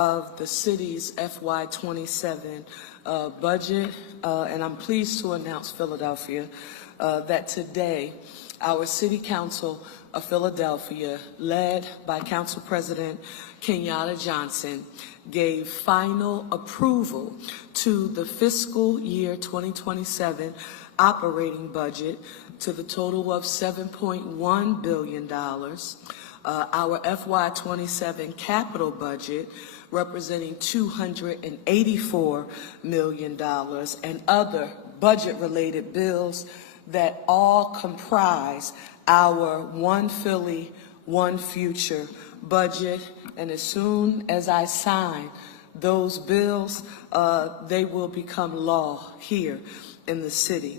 of the city's FY27 budget, and I'm pleased to announce, Philadelphia, that today our City Council of Philadelphia, led by Council President Kenyatta Johnson, gave final approval to the fiscal year 2027 operating budget to the total of $7.1 billion. Our FY27 capital budget representing $284 million, and other budget-related bills that all comprise our One Philly, One Future budget. And as soon as I sign those bills, they will become law here in the city.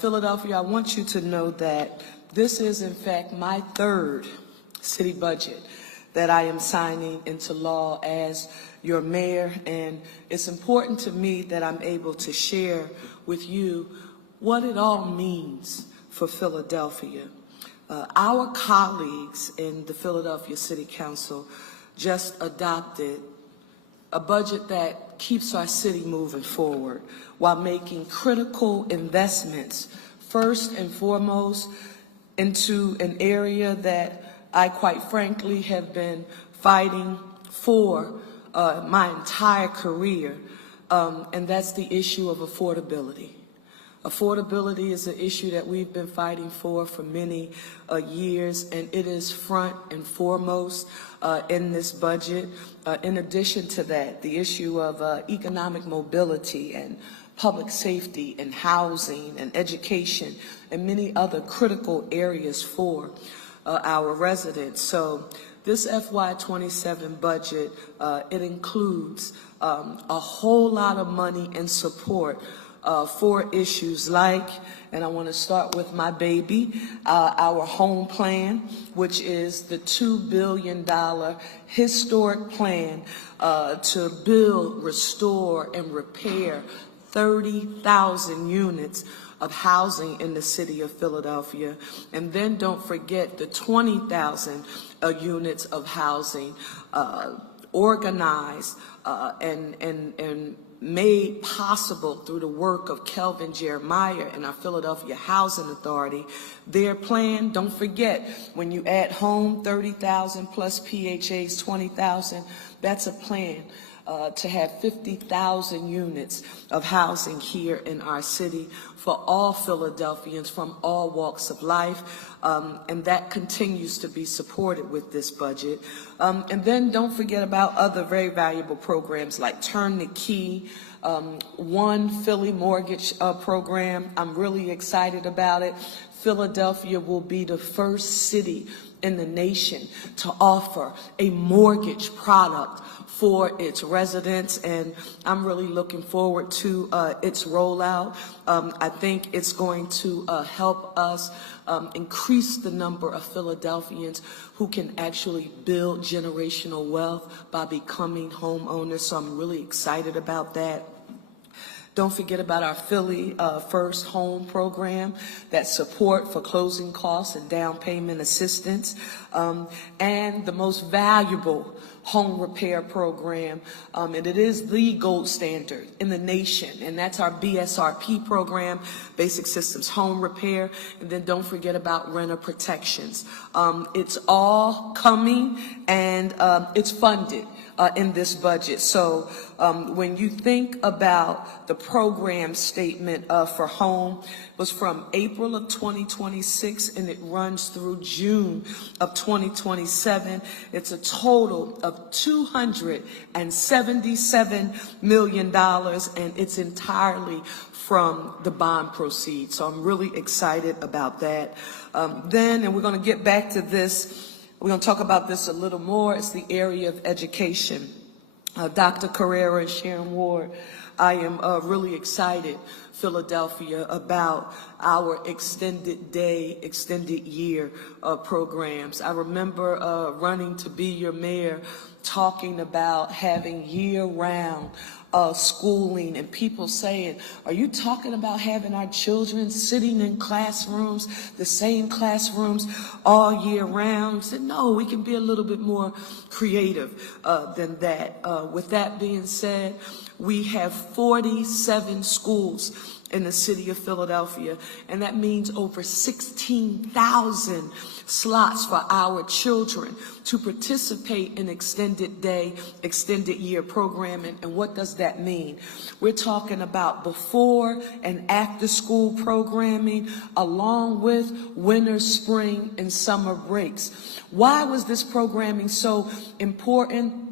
Philadelphia, I want you to know that this is, in fact, my third city budget that I am signing into law as your mayor, and it's important to me that I'm able to share with you what it all means for Philadelphia. Our colleagues in the Philadelphia City Council just adopted a budget that keeps our city moving forward while making critical investments, first and foremost, into an area that I quite frankly have been fighting for my entire career, and that's the issue of affordability. Affordability is an issue that we've been fighting for many years, and it is front and foremost in this budget. In addition to that, the issue of economic mobility and public safety and housing and education and many other critical areas for our residents. So this FY27 budget, it includes a whole lot of money and support for issues like, and I want to start with my baby, our home plan, which is the $2 billion historic plan to build, restore, and repair 30,000 units of housing in the city of Philadelphia. And then don't forget the 20,000 units of housing organized and made possible through the work of Kelvin Jeremiah and our Philadelphia Housing Authority. Their plan, don't forget, when you add home 30,000 plus PHAs 20,000, that's a plan to have 50,000 units of housing here in our city for all Philadelphians from all walks of life, and that continues to be supported with this budget. And then don't forget about other very valuable programs like Turn the Key, One Philly Mortgage program. I'm really excited about it. Philadelphia will be the first city in the nation to offer a mortgage product for its residents, and I'm really looking forward to its rollout. I think it's going to help us increase the number of Philadelphians who can actually build generational wealth by becoming homeowners, so I'm really excited about that. Don't forget about our Philly First Home program, that support for closing costs and down payment assistance, and the most valuable home repair program, and it is the gold standard in the nation, and that's our BSRP program, Basic Systems Home Repair. And then don't forget about renter protections. It's all coming, and it's funded in this budget. So when you think about the program statement for home, it was from April of 2026 and it runs through June of 2027. It's a total of $277 million, and it's entirely from the bond proceeds. So I'm really excited about that. And we're going to get back to this. We're going to talk about this a little more. It's the area of education. Dr. Carrera and Sharon Ward, I am really excited, Philadelphia, about our extended day, extended year programs. I remember running to be your mayor talking about having year-round schooling, and people saying, are you talking about having our children sitting in classrooms, the same classrooms all year round? I said, no, we can be a little bit more creative than that. With that being said, we have 47 schools in the city of Philadelphia, and that means over 16,000 slots for our children to participate in extended day, extended year programming. And what does that mean? We're talking about before and after school programming, along with winter, spring, and summer breaks. Why was this programming so important?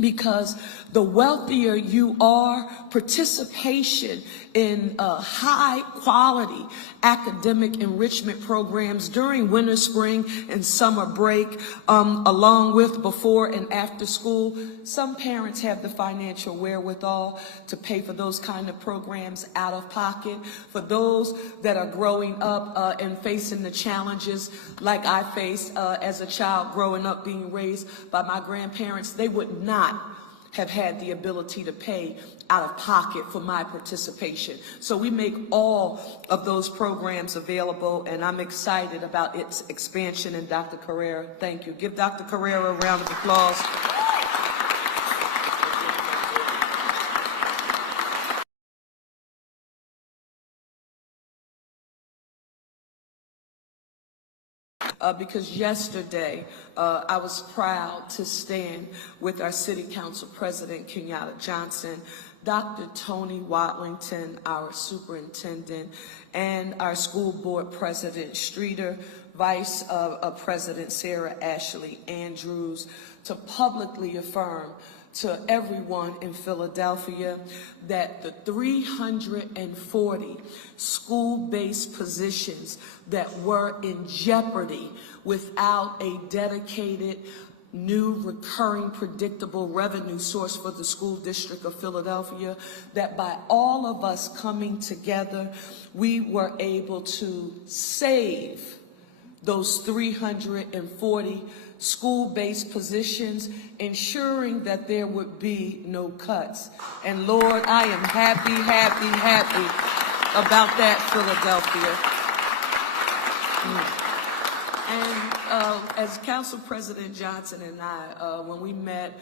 Because the wealthier you are, participation in high quality academic enrichment programs during winter, spring, and summer break, along with before and after school. Some parents have the financial wherewithal to pay for those kind of programs out of pocket. For those that are growing up and facing the challenges like I faced as a child growing up being raised by my grandparents, they would not have had the ability to pay out of pocket for my participation. So we make all of those programs available, and I'm excited about its expansion. And Dr. Carrera, thank you. Give Dr. Carrera a round of applause. Because yesterday I was proud to stand with our City Council President Kenyatta Johnson, Dr. Tony Watlington, our superintendent, and our school board president Streeter, Vice President Sarah Ashley Andrews, to publicly affirm to everyone in Philadelphia that the 340 school-based positions that were in jeopardy without a dedicated new recurring predictable revenue source for the school district of Philadelphia, that by all of us coming together, we were able to save those 340 school-based positions, ensuring that there would be no cuts. And Lord, I am happy about that, Philadelphia. And as Council President Johnson and I, when we met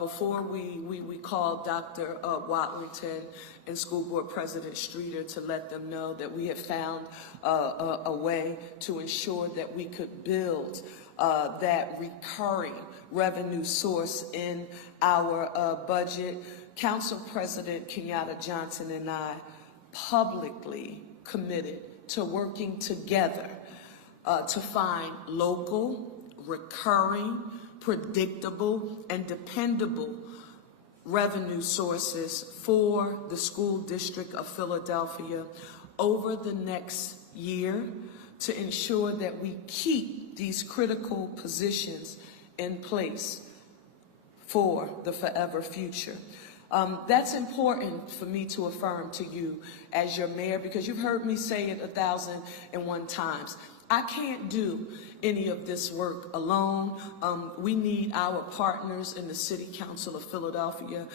before we called Dr. Watlington and School Board President Streeter to let them know that we have found a way to ensure that we could build that recurring revenue source in our budget, Council President Kenyatta Johnson and I publicly committed to working together to find local, recurring, predictable, and dependable revenue sources for the school district of Philadelphia over the next year to ensure that we keep these critical positions in place for the forever future. That's important for me to affirm to you as your mayor, because you've heard me say it 1,001 times. I can't do any of this work alone. We need our partners in the City Council of Philadelphia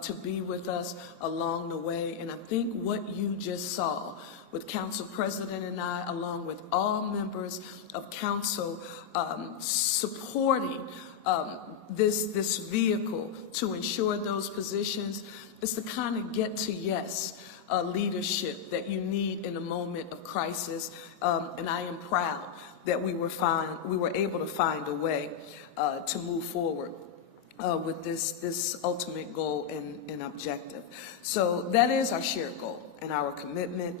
to be with us along the way. And I think what you just saw with Council President and I, along with all members of Council, supporting this vehicle to ensure those positions, is the kind of get to yes leadership that you need in a moment of crisis. And I am proud that we were able to find a way to move forward with this ultimate goal and objective. So that is our shared goal and our commitment.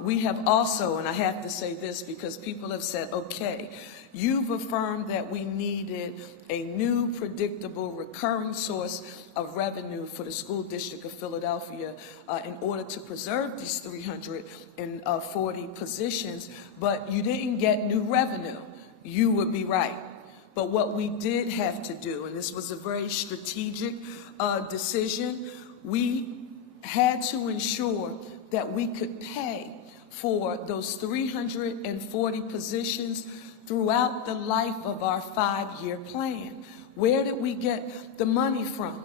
We have also, and I have to say this because people have said, okay, you've affirmed that we needed a new, predictable, recurring source of revenue for the school district of Philadelphia in order to preserve these 340 positions, but you didn't get new revenue. You would be right. But what we did have to do, and this was a very strategic decision, we had to ensure that we could pay for those 340 positions throughout the life of our 5-year plan. Where did we get the money from?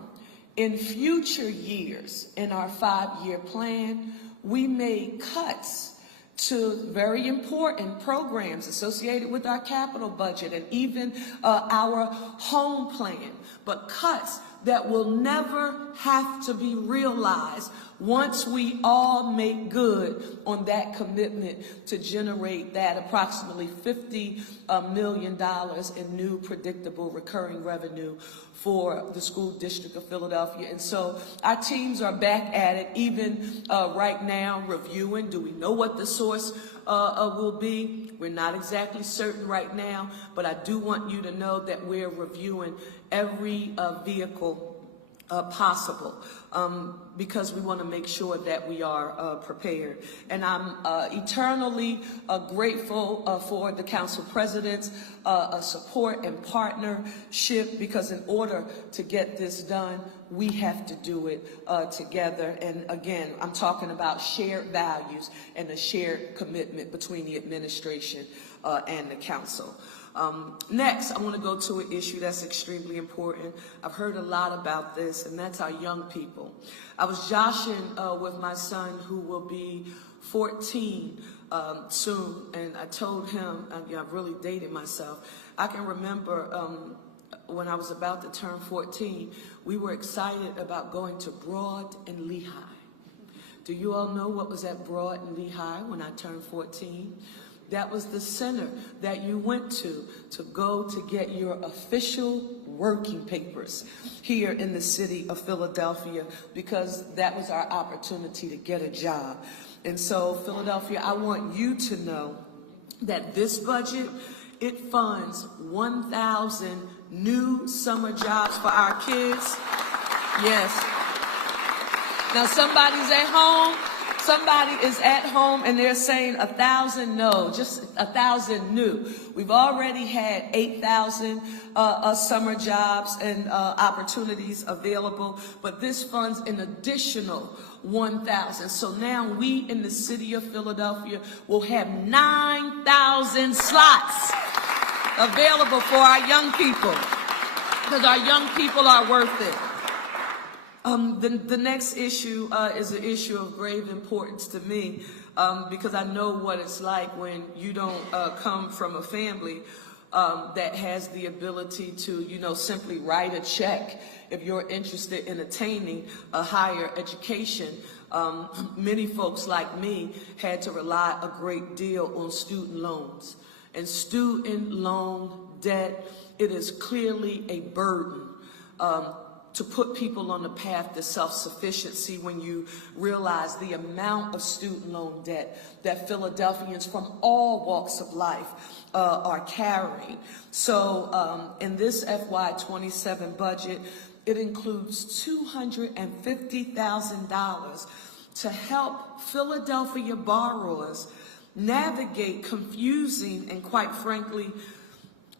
In future years, in our 5-year plan, we made cuts to very important programs associated with our capital budget and even our home plan, but cuts that will never have to be realized once we all make good on that commitment to generate that approximately $50 million in new predictable recurring revenue for the school district of Philadelphia. And so our teams are back at it, even right now, reviewing. Do we know what the source will be? We're not exactly certain right now, but I do want you to know that we're reviewing every vehicle possible, because we want to make sure that we are prepared. And I'm eternally grateful for the council president's support and partnership, because in order to get this done, we have to do it together. And again, I'm talking about shared values and a shared commitment between the administration and the council. Next, I want to go to an issue that's extremely important. I've heard a lot about this, and that's our young people. I was joshing with my son, who will be 14 soon, and I told him, I've really dated myself. I can remember when I was about to turn 14, we were excited about going to Broad and Lehigh. Do you all know what was at Broad and Lehigh when I turned 14? That was the center that you went to go to get your official working papers here in the city of Philadelphia, because that was our opportunity to get a job. And so, Philadelphia, I want you to know that this budget, it funds 1,000 new summer jobs for our kids. Yes. Now, somebody's at home. Somebody is at home and they're saying 1,000, no, just 1,000 new. We've already had 8,000 summer jobs and opportunities available, but this funds an additional 1,000. So now we in the city of Philadelphia will have 9,000 slots available for our young people, because our young people are worth it. The next issue is an issue of grave importance to me, because I know what it's like when you don't come from a family that has the ability to, simply write a check if you're interested in attaining a higher education. Many folks like me had to rely a great deal on student loans. And student loan debt, it is clearly a burden to put people on the path to self-sufficiency when you realize the amount of student loan debt that Philadelphians from all walks of life are carrying. So in this FY27 budget, it includes $250,000 to help Philadelphia borrowers navigate confusing and, quite frankly,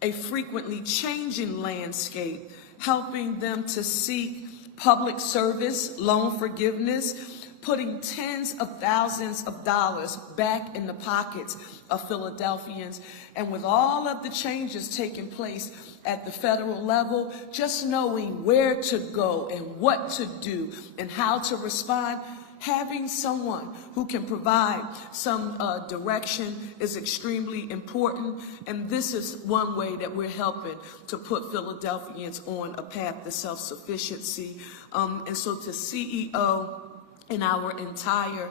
a frequently changing landscape, helping them to seek public service, loan forgiveness, putting tens of thousands of dollars back in the pockets of Philadelphians. And with all of the changes taking place at the federal level, just knowing where to go and what to do and how to respond, having someone who can provide some direction is extremely important, and this is one way that we're helping to put Philadelphians on a path to self-sufficiency. And so to CEO and our entire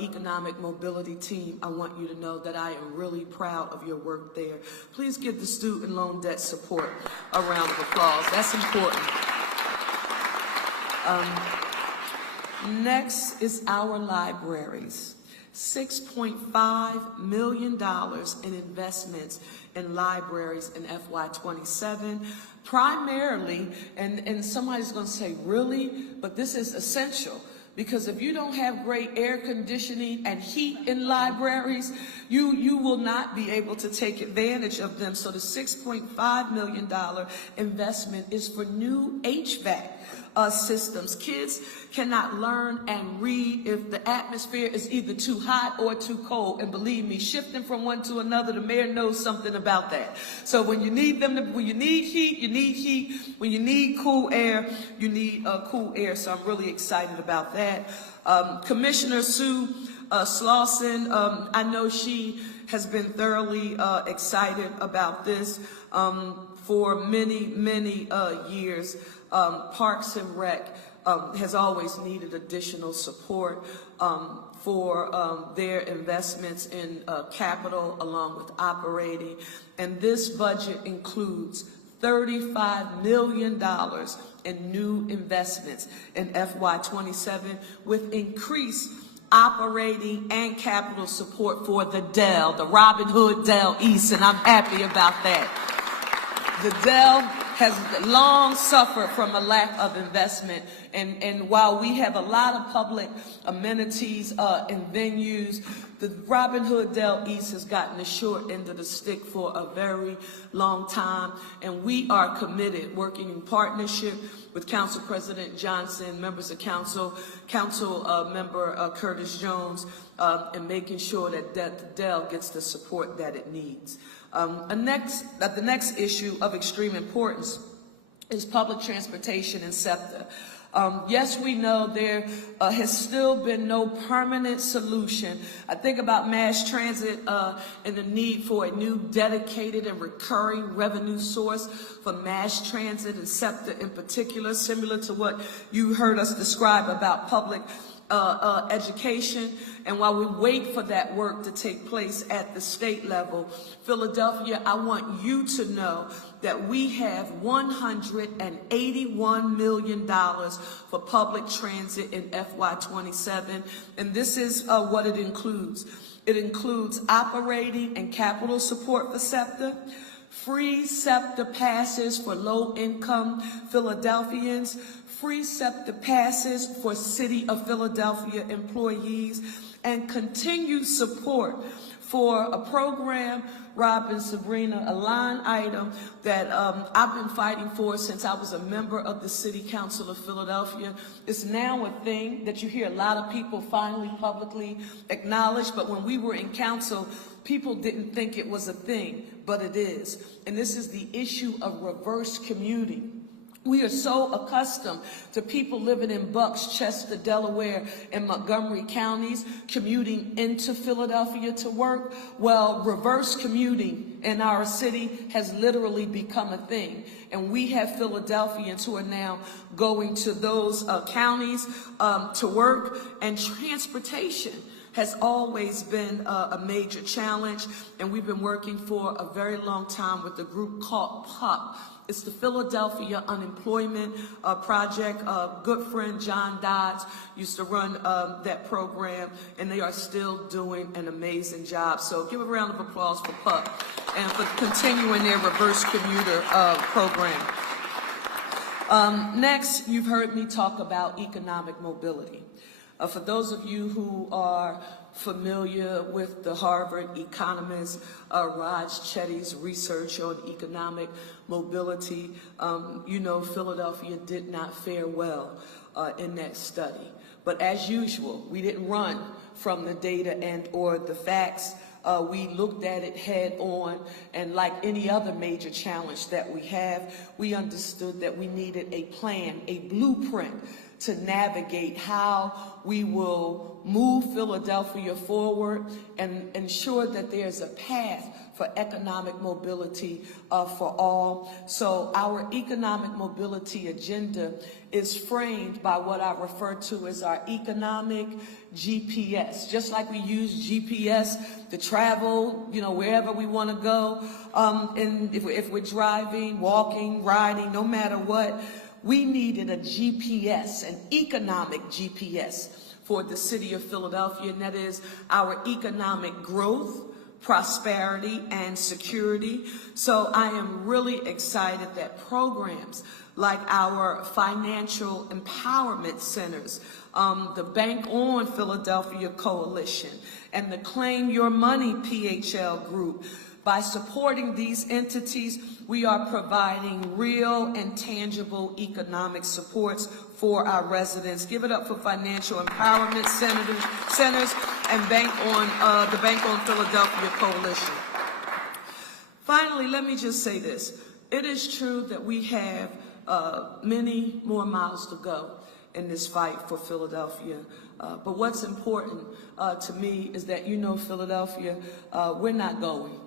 economic mobility team, I want you to know that I am really proud of your work there. Please give the student loan debt support a round of applause. That's important. Next is our libraries. $6.5 million in investments in libraries in FY27, primarily, and somebody's going to say, really? But this is essential, because if you don't have great air conditioning and heat in libraries, you will not be able to take advantage of them. So the $6.5 million investment is for new HVAC systems. Kids cannot learn and read if the atmosphere is either too hot or too cold. And believe me, shifting from one to another, the mayor knows something about that. So when you need when you need heat, you need heat. When you need cool air, you need cool air. So I'm really excited about that. Commissioner Sue Slauson, I know she has been thoroughly excited about this for many, many years. Parks and Rec has always needed additional support for their investments in capital along with operating. And this budget includes $35 million in new investments in FY27 with increased operating and capital support for the Dell, the Robin Hood Dell East, and I'm happy about that. The Dell has long suffered from a lack of investment, and while we have a lot of public amenities and venues, the Robin Hood Dell East has gotten the short end of the stick for a very long time, and we are committed, working in partnership with Council President Johnson, members of Council Member Curtis Jones, and making sure that the Dell gets the support that it needs. The next issue of extreme importance is public transportation and SEPTA. Yes, we know there has still been no permanent solution. I think about mass transit and the need for a new dedicated and recurring revenue source for mass transit and SEPTA in particular, similar to what you heard us describe about public education. And while we wait for that work to take place at the state level, Philadelphia, I want you to know that we have $181 million for public transit in FY27, and this is what it includes. It includes operating and capital support for SEPTA, free SEPTA passes for low-income Philadelphians, free SEPTA passes for City of Philadelphia employees, and continued support for a program, Rob and Sabrina, a line item that I've been fighting for since I was a member of the City Council of Philadelphia. It's now a thing that you hear a lot of people finally publicly acknowledge, but when we were in council, people didn't think it was a thing, but it is. And this is the issue of reverse commuting. We are so accustomed to people living in Bucks, Chester, Delaware, and Montgomery counties commuting into Philadelphia to work. Well, reverse commuting in our city has literally become a thing. And we have Philadelphians who are now going to those counties to work, and transportation has always been a major challenge, and we've been working for a very long time with a group called PUP. It's the Philadelphia Unemployment Project. Good friend John Dodds used to run that program, and they are still doing an amazing job. So give a round of applause for PUP and for continuing their reverse commuter program. Next, you've heard me talk about economic mobility. For those of you who are familiar with the Harvard economist Raj Chetty's research on economic mobility, you know Philadelphia did not fare well in that study. But as usual, we didn't run from the data and or the facts. We looked at it head on, and like any other major challenge that we have, we understood that we needed a plan, a blueprint to navigate how we will move Philadelphia forward and ensure that there's a path for economic mobility for all. So our economic mobility agenda is framed by what I refer to as our economic GPS. Just like we use GPS to travel, you know, wherever we want to go, and if we're driving, walking, riding, no matter what, we needed a GPS, an economic GPS for the city of Philadelphia, and that is our economic growth, prosperity, and security. So I am really excited that programs like our financial empowerment centers, the Bank On Philadelphia Coalition, and the Claim Your Money PHL group, By supporting these entities, we are providing real and tangible economic supports for our residents. Give it up for Financial Empowerment Centers and the Bank on Philadelphia Coalition. Finally, let me just say this. It is true that we have many more miles to go in this fight for Philadelphia. But what's important to me is that, Philadelphia, we're not going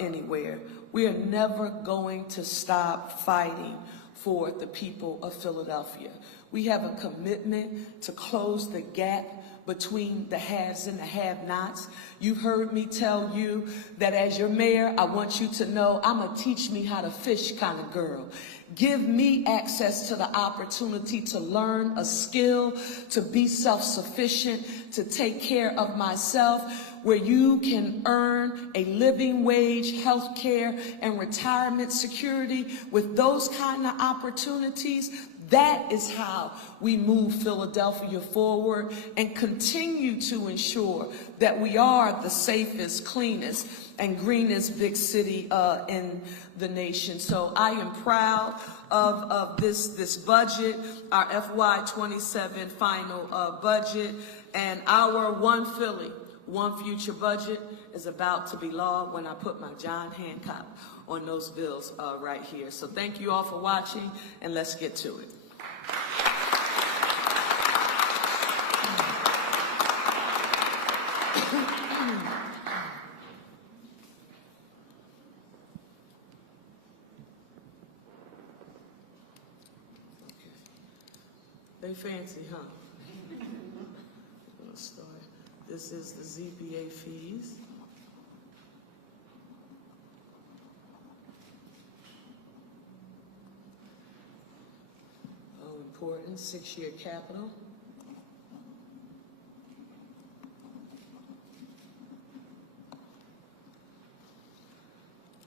anywhere. We are never going to stop fighting for the people of Philadelphia. We have a commitment to close the gap between the haves and the have-nots. You've heard me tell you that as your mayor, I want you to know I'm a teach me how to fish kind of girl. Give me access to the opportunity to learn a skill, to be self-sufficient, to take care of myself, where you can earn a living wage, health care, and retirement security. With those kind of opportunities, that is how we move Philadelphia forward and continue to ensure that we are the safest, cleanest, and greenest big city in the nation. So I am proud of this budget, our FY27 final budget, and our One Philly, One Future budget is about to be law when I put my John Hancock on those bills right here. So thank you all for watching, and let's get to it. They fancy, huh? Let's start. This is the ZBA fees. Oh, important, 6-year capital.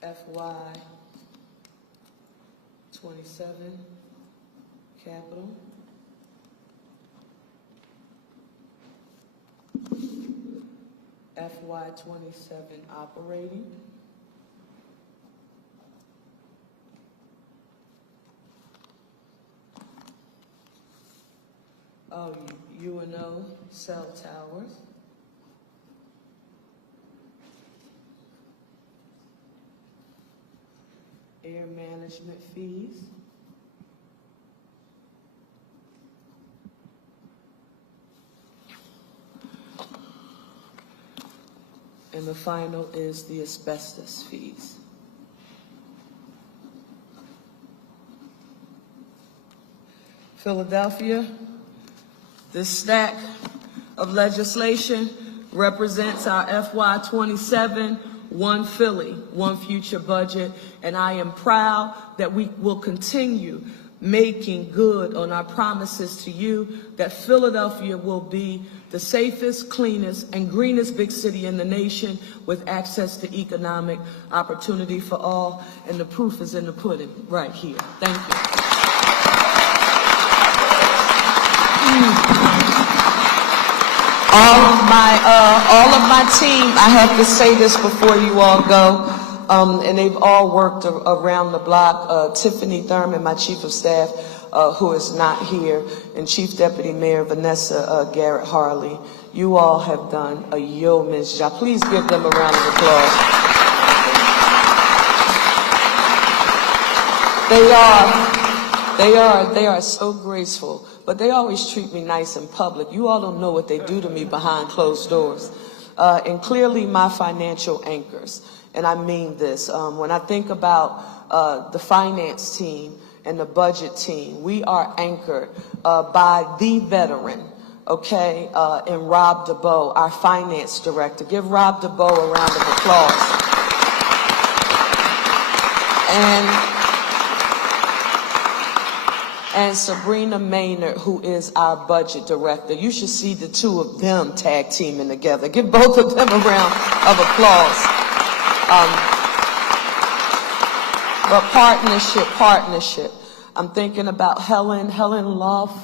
FY27 capital. FY27 operating. UNO cell towers. Air management fees. And the final is the asbestos fees. Philadelphia, this stack of legislation represents our FY27 One Philly, One Future budget, and I am proud that we will continue making good on our promises to you that Philadelphia will be the safest, cleanest, and greenest big city in the nation with access to economic opportunity for all. And the proof is in the pudding right here. Thank you. All of my team, I have to say this before you all go, and they've all worked around the block. Tiffany Thurman, my chief of staff, who is not here, and Chief Deputy Mayor Vanessa Garrett Harley. You all have done a yeoman's job. Please give them a round of applause. They are so graceful, but they always treat me nice in public. You all don't know what they do to me behind closed doors. And clearly my financial anchors, and I mean this. When I think about the finance team and the budget team, we are anchored by the veteran, okay, and Rob DeBoe, our finance director. Give Rob DeBoe a round of applause. And Sabrina Maynard, who is our budget director. You should see the two of them tag teaming together. Give both of them a round of applause. But partnership. I'm thinking about Helen Lawhead,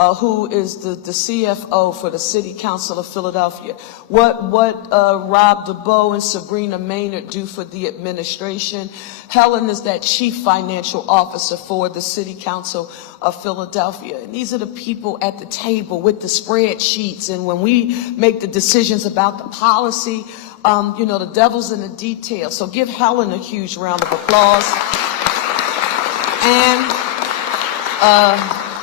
who is the CFO for the City Council of Philadelphia. What Rob DeBoe and Sabrina Maynard do for the administration. Helen is that Chief Financial Officer for the City Council of Philadelphia. And these are the people at the table with the spreadsheets. And when we make the decisions about the policy, you know, the devil's in the details. So give Helen a huge round of applause. And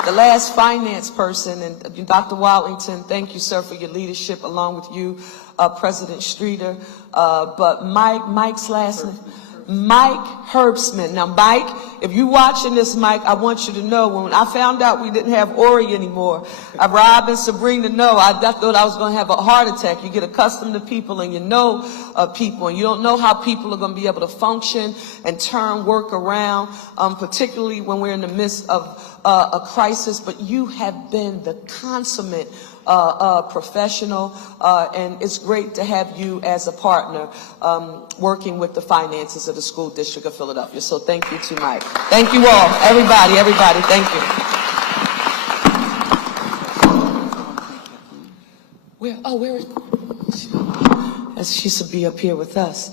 the last finance person, and Dr. Watlington, thank you, sir, for your leadership, along with you, President Streeter. But Mike's last name, Mike Herbstman. Now, Mike, if you're watching this, Mike, I want you to know, when I found out we didn't have Ori anymore, Rob and Sabrina know, I thought I was going to have a heart attack. You get accustomed to people and you know people, and you don't know how people are going to be able to function and turn work around, particularly when we're in the midst of a crisis. But you have been the consummate professional, and it's great to have you as a partner working with the finances of the School District of Philadelphia. So thank you to Mike. Thank you all, everybody, thank you. Where is she? She should be up here with us.